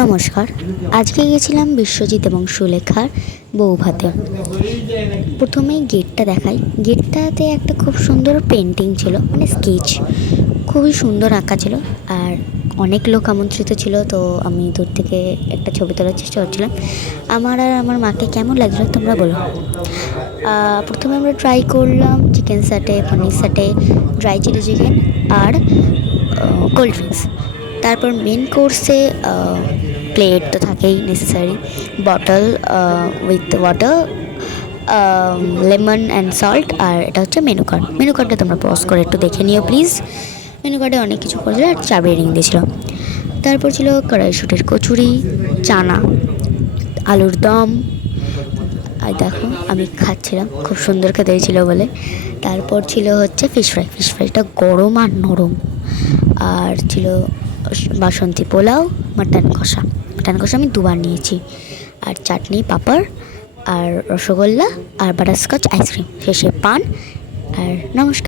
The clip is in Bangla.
নমস্কার। আজকে গেছিলাম বিশ্বজিৎ এবং সুলেখার বৌভাতে। প্রথমেই গেটটা দেখাই। গেটটাতে একটা খুব সুন্দর পেন্টিং ছিল, মানে স্কেচ, খুবই সুন্দর আঁকা ছিল। আর অনেক লোক আমন্ত্রিত ছিল, তো আমি দূর থেকে একটা ছবি তোলার চেষ্টা করছিলাম। আমার আর আমার মাকে কেমন লাগছিলো তোমরা বলো। প্রথমে আমরা ট্রাই করলাম chicken satay, paneer satay, dry chilli chicken আর কোল্ড ড্রিঙ্কস। তারপর মেন কোর্সে প্লেট তো থাকেই necessary, bottle with water, lemon and salt. আর এটা হচ্ছে মেনু কার্ড। মেনু কার্ডটা তোমরা পজ করে একটু দেখে নিও প্লিজ। মেনু কার্ডে অনেক কিছু করেছিল আর চাবি রিং দিয়েছিল। তারপর ছিল কড়াইশুটির কচুরি, চানা, আলুর দম। আর দেখো আমি খাচ্ছিলাম, খুব সুন্দর খেতে হয়েছিল বলে। তারপর ছিল হচ্ছে ফিশ ফ্রাই। ফিশ ফ্রাইটা গরম আর নরম। আর ছিল বাসন্তী পোলাও, মাটন কষা। মাটন কষা আমি দুবার নিয়েছি। আর চাটনি, পাঁপড়, আর রসগোল্লা, আর বাটারস্কচ আইসক্রিম, শেষে পান। আর নমস্কার।